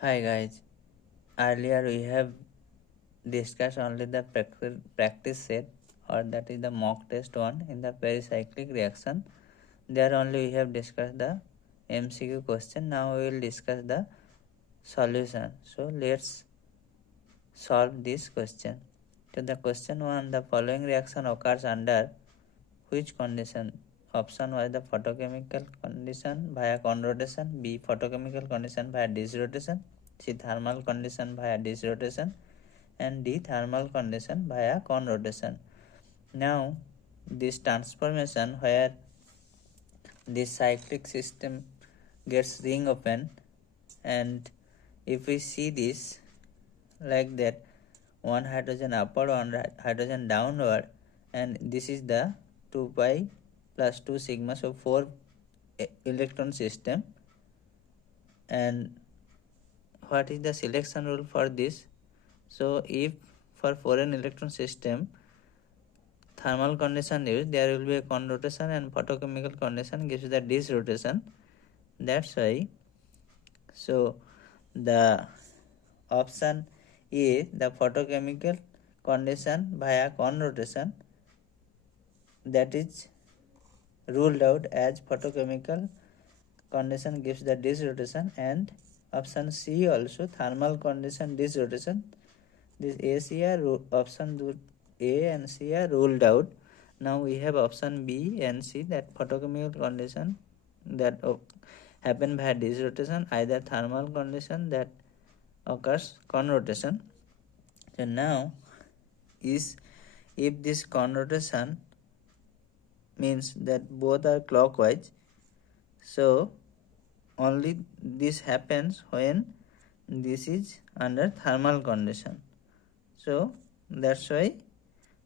Hi guys, earlier we have discussed only the practice set, or that is the mock test one in the pericyclic reaction. There only we have discussed the MCQ question. Now we will discuss the solution. So let's solve this question. So the question 1, the following reaction occurs under which condition? Option was the photochemical condition via conrotation, B photochemical condition via disrotation, C thermal condition via disrotation, and D thermal condition via conrotation. Now this transformation where this cyclic system gets ring open, and if we see this like that, one hydrogen upward, one hydrogen downward, and this is the 2 pi plus 2 sigma, so 4 electron system. And what is the selection rule for this? So if for foreign electron system thermal condition used, there will be a conrotation, and photochemical condition gives the disrotation. That's why, so the option A, the photochemical condition via conrotation, that is ruled out, as photochemical condition gives the disrotation, and option C also, thermal condition disrotation. This A, C are option A and C are ruled out. Now we have option B and C, that photochemical condition that happen via disrotation, either thermal condition that occurs conrotation. So now is, if this conrotation means that both are clockwise, so only this happens when this is under thermal condition. So that's why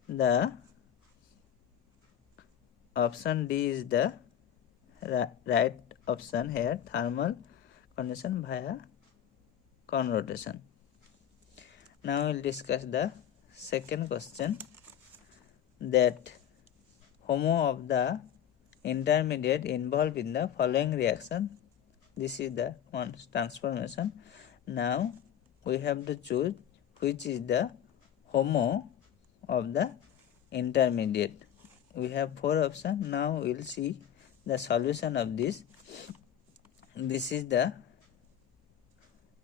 the option D is the right option here, thermal condition via conrotation. Now we'll discuss the second question, that HOMO of the intermediate involved in the following reaction. This is the one transformation. Now we have to choose which is the HOMO of the intermediate. We have 4 options. Now we will see the solution of this. This is the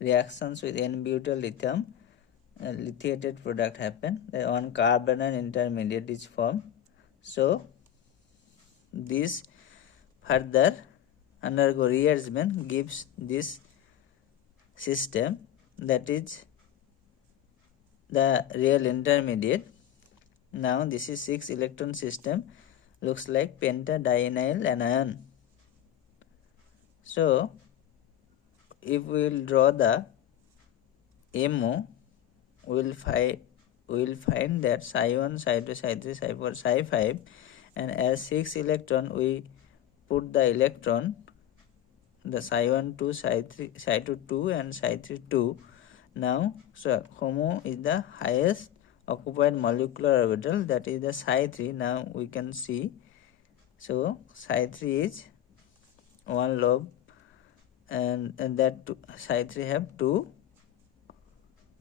reactions with N-butyl lithium, lithiated product happen. One carbonyl intermediate is formed. So this further undergo rearrangement gives this system, that is the real intermediate. Now this is 6 electron system, looks like pentadienyl anion. So if we will draw the MO, we will find that psi 1, psi 2, psi 3, psi 4, psi 5, and as 6 electron we put the electron, the psi 1 2, psi 3, psi 2 2, and psi 3 2. Now so HOMO is the highest occupied molecular orbital, that is the psi 3. Now we can see, so psi 3 is one lobe, and that psi 3 have 2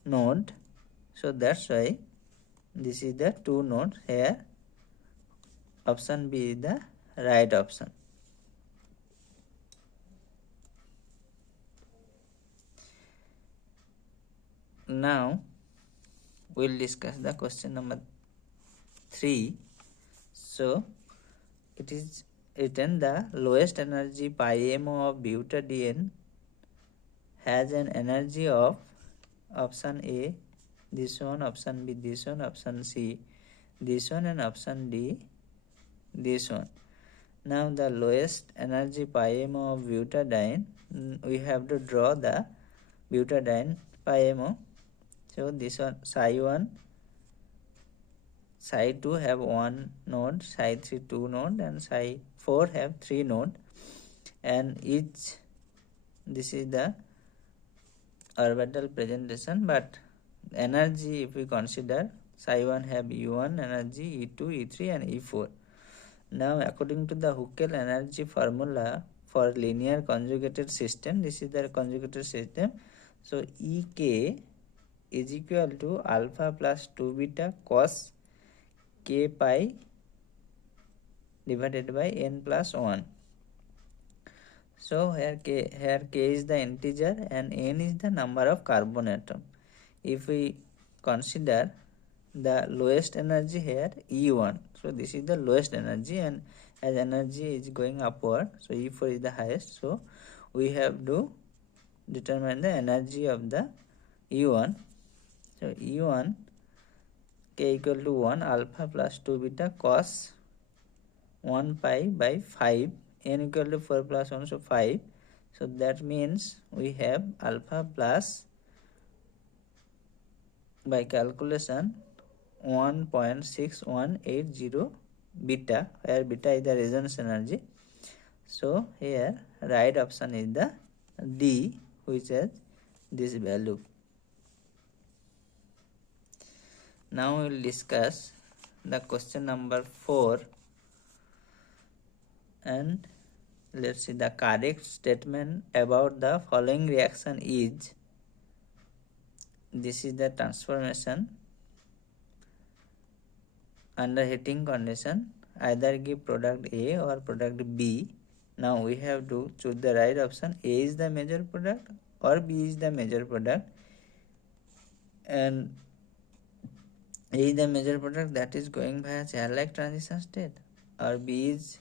node, so that's why this is the 2 node here. Option B is the right option. Now we'll discuss the question number 3. So it is written, the lowest energy pi MO of butadiene has an energy of option A this one, option B this one, option C this one, and option D this one. Now the lowest energy pi MO of butadiene, we have to draw the butadiene pi MO. So this one, psi 1, psi 2 have 1 node, psi 3 2 node, and psi 4 have 3 node, and each, this is the orbital presentation, but energy if we consider, psi 1 have E1 energy, E2, E3, and E4. Now according to the Huckel energy formula for linear conjugated system, this is the conjugated system, So EK is equal to alpha plus 2 beta cos K pi divided by n plus 1. So here k is the integer and n is the number of carbon atom. If we consider the lowest energy here E1, so this is the lowest energy, and as energy is going upward, so E4 is the highest, so we have to determine the energy of the E1. So E1 k equal to 1 alpha plus 2 beta cos 1 pi by 5, n equal to 4 plus 1, so 5. So that means we have alpha plus, by calculation, 1.6180 beta, where beta is the resonance energy. So here right option is the D, which has this value. Now we will discuss the question number 4, and let's see, the correct statement about the following reaction is, this is the transformation under heating condition, either give product A or product B. Now we have to choose the right option. A is the major product or B is the major product, and A is the major product that is going via chair-like transition state, or B is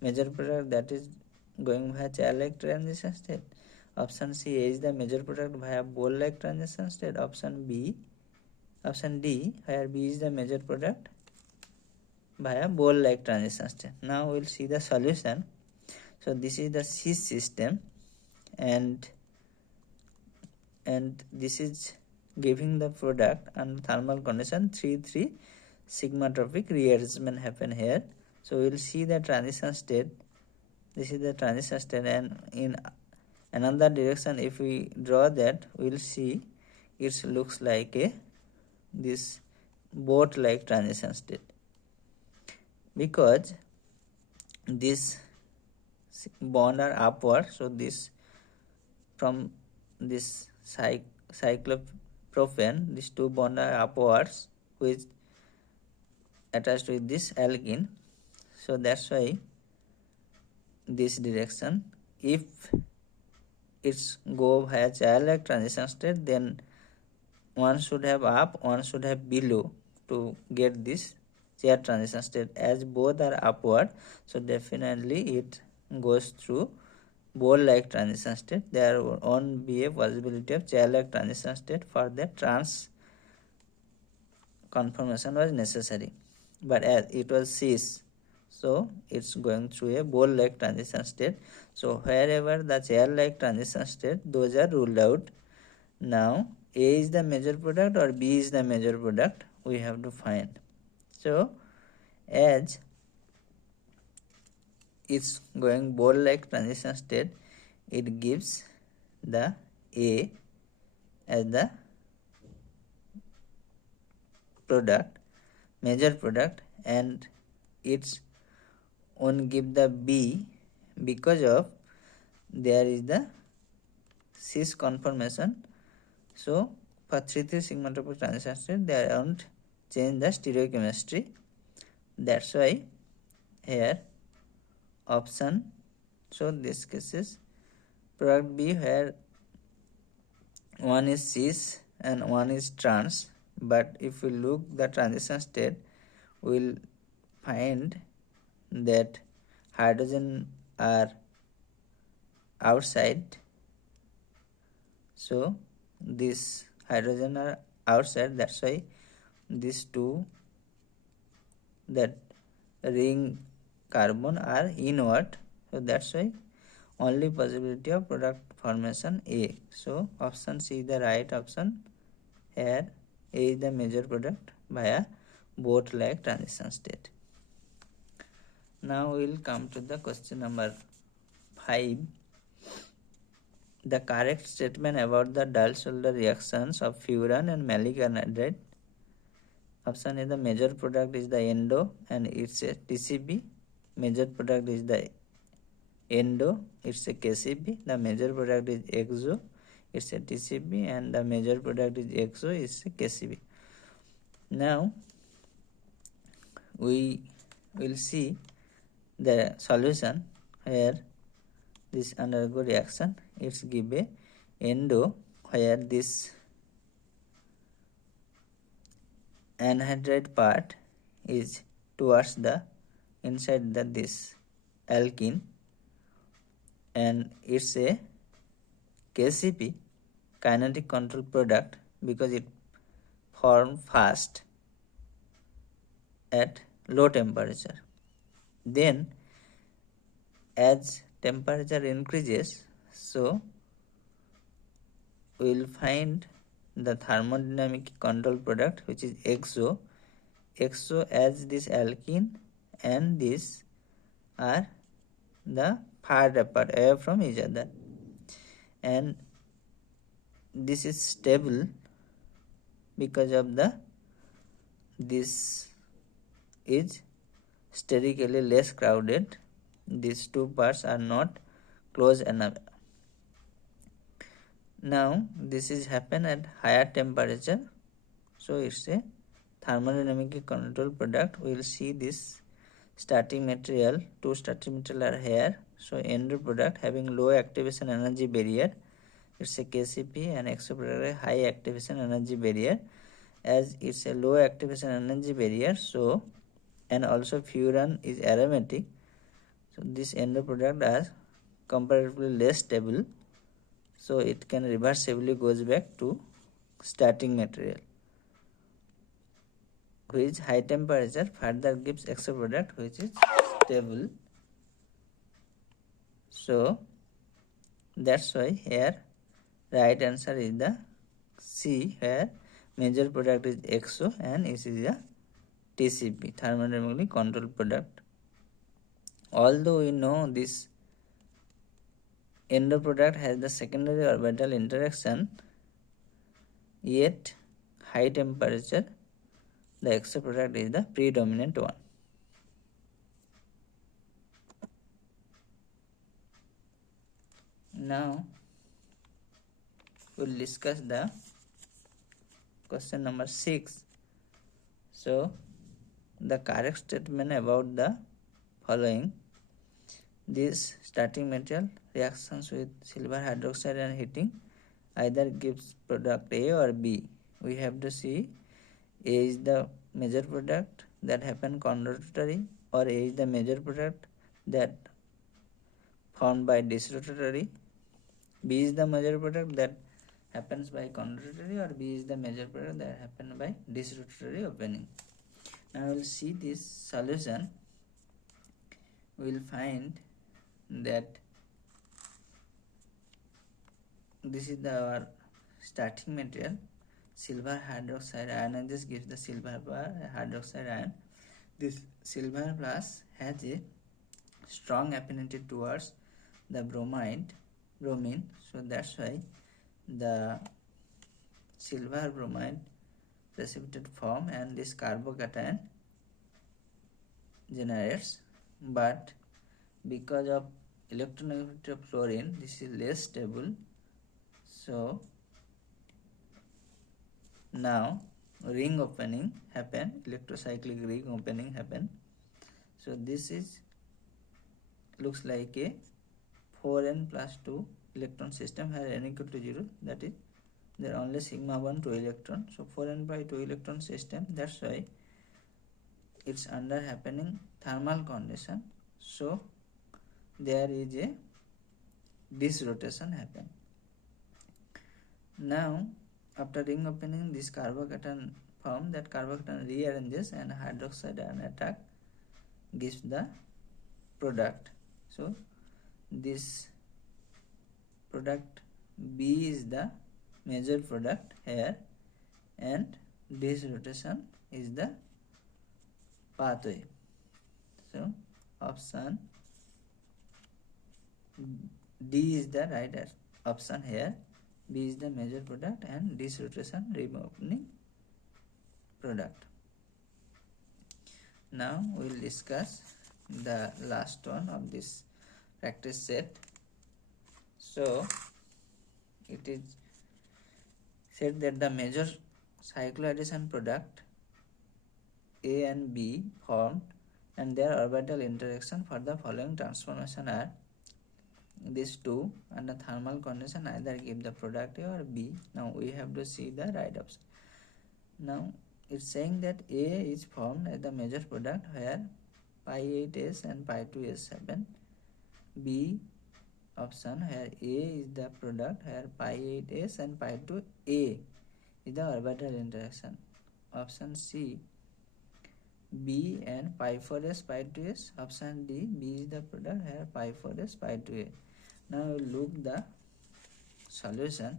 major product that is going via chair-like transition state. Option C, A is the major product via ball-like transition state. Option D, where B is the major product via ball-like transition state. Now we will see the solution. So this is the C system, and this is giving the product under thermal condition 3 sigmatropic rearrangement happen here. So we will see the transition state. This is the transition state, and in another direction if we draw that, we will see it looks like this boat like transition state, because this bond are upward. So this, from this cyclopropane, these two bonds are upwards, which attached with this alkene. So that's why this direction, if it's go via chair-like transition state, then one should have up, one should have below to get this chair transition state. As both are upward, so definitely it goes through ball-like transition state. There won't be a possibility of chair-like transition state for the trans conformation was necessary. But as it was cis, so it's going through a ball-like transition state. So wherever the chair-like transition state, those are ruled out. Now A is the major product or B is the major product, we have to find. So as it's going ball-like transition state, it gives the A as the product, major product, and it's won't give the B because of there is the cis conformation. So for 3 sigmatropic transition state, they won't change the stereochemistry. That's why here option, so this case is product B, where one is cis and one is trans. But if we look the transition state, we will find that hydrogen are outside. So this hydrogen are outside, that's why these two, that ring carbon, are inward. So that's why only possibility of product formation A. So option C is the right option. Here A is the major product via boat-like transition state. Now we will come to the question number 5. The correct statement about the Dahl-Solder reactions of furan and malic anhydride. Option A, the major product is the endo and it's a TCB. Major product is the endo, it's a KCB. The major product is exo, it's a TCP, and the major product is XO, is a KCP. Now we will see the solution where this undergo reaction. It's give a endo where this anhydride part is towards the inside this alkene, and it's a KCP, kinetic control product, because it forms fast at low temperature. Then as temperature increases, so we will find the thermodynamic control product, which is XO. XO as this alkene and this are the far apart, away from each other, and this is stable because of this is sterically less crowded. These two parts are not close enough. Now this is happen at higher temperature, so it's a thermodynamically controlled product. We will see this starting material. Two starting material are here. So end product having low activation energy barrier, it's a KCP, and XO product high activation energy barrier. As it's a low activation energy barrier, so and also furan is aromatic, so this end product are comparatively less stable, so it can reversibly goes back to starting material, which high temperature further gives XO product which is stable. So that's why here right answer is the C, where major product is XO and this is a TCP, thermodynamically controlled product. Although we know this endo product has the secondary orbital interaction, yet high temperature the XO product is the predominant one. Now we'll discuss the question number 6. So the correct statement about the following: this starting material reactions with silver hydroxide and heating either gives product A or B. We have to see A is the major product that happen conrotatory, or A is the major product that formed by disrotatory. B is the major product that happens by conrotatory, or B is the major product that happen by disrotatory opening. Now we will see this solution. We will find that this is our starting material, silver hydroxide ionizes gives the silver hydroxide ion. This silver plus has a strong affinity towards the bromine, so that's why the silver bromide precipitate form and this carbocation generates, but because of electronegativity of fluorine, this is less stable. So now ring opening happen, electrocyclic ring opening happen. So this is looks like a 4n plus 2 electron system where n equal to 0, that is there are only sigma 1 2 electron, so 4n by 2 electron system. That's why it's under happening thermal condition, so there is a disrotation happen. Now after ring opening, this carbocation form, that carbocation rearranges and hydroxide ion attack gives the product. So this product B is the major product here, and disrotation is the pathway. So option D is the right option here. B is the major product and disrotation reopening product. Now we will discuss the last one of this practice set. So it is said that the major cycloaddition product A and B formed and their orbital interaction for the following transformation are these two. Under thermal condition either give the product A or B. Now we have to see the right option. Now it's saying that A is formed as the major product where pi 8s and pi 2s happen. B option where A is the product where pi 8s and pi 2a is the orbital interaction. Option C B and pi 4s pi 2s. Option D B is the product where pi 4s pi 2a. Now we look the solution.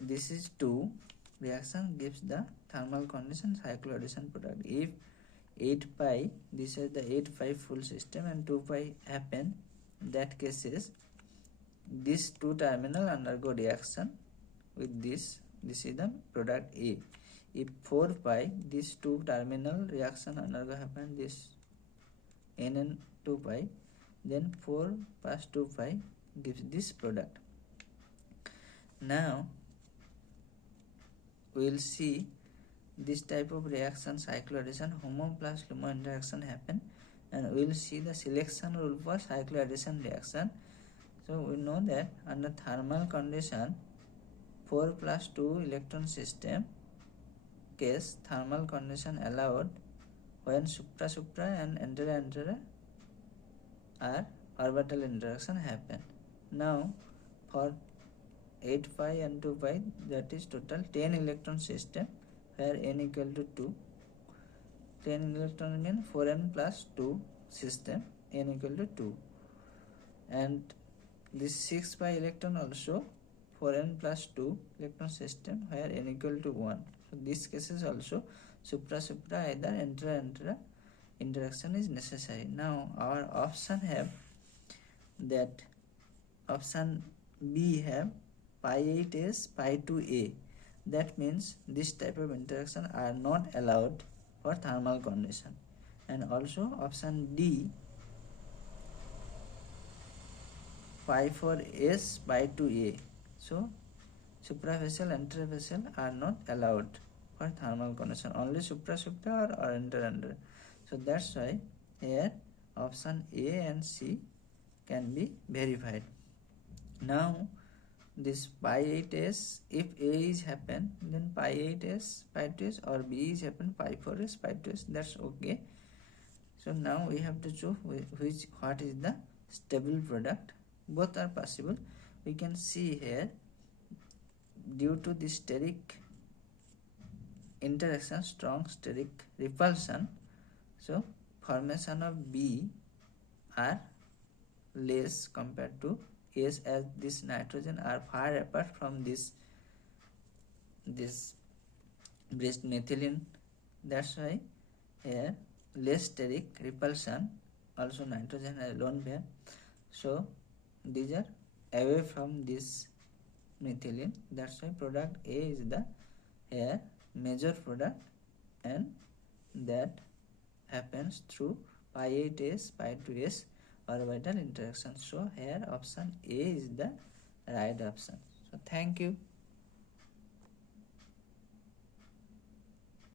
This is 2 reaction gives the thermal condition cycloaddition product. If 8 pi, this is the 8 pi full system and 2 pi happen, that cases this two terminal undergo reaction with this is the product A. If 4 pi, this two terminal reaction undergo happen this N and 2 pi, then 4 plus 2 pi gives this product. Now we will see this type of reaction cycloaddition homo plus LUMO interaction happen, and we will see the selection rule for cycloaddition reaction. So we know that under thermal condition 4 plus 2 electron system case thermal condition allowed when supra and entera are orbital interaction happen. Now for 8 pi and 2 pi, that is total 10 electron system where n equal to 2. 10 electron means 4n plus 2 system, n equal to 2. And this 6 pi electron also 4n plus 2 electron system where n equal to 1. So this cases also supra either entera interaction is necessary. Now our option have that option B have pi 8s pi 2a. That means this type of interaction are not allowed for thermal condition. And also option D pi 4s pi 2a. So suprafacial and interfacial are not allowed for thermal condition, only supra or entera. So that's why here option A and C can be verified. Now this pi 8s, if A is happen, then pi 8s pi 2s, or B is happen pi 4s pi 2s, that's okay. So now we have to choose what is the stable product. Both are possible. We can see here due to the steric interaction, strong steric repulsion, so formation of B are less compared to S, as this nitrogen are far apart from this breast methylene. That's why here less steric repulsion, also nitrogen has lone pair, so these are away from this methylene. That's why product A is the here major product, and that happens through pi 8s pi 2s orbital interaction. So here option A is the right option. So thank you.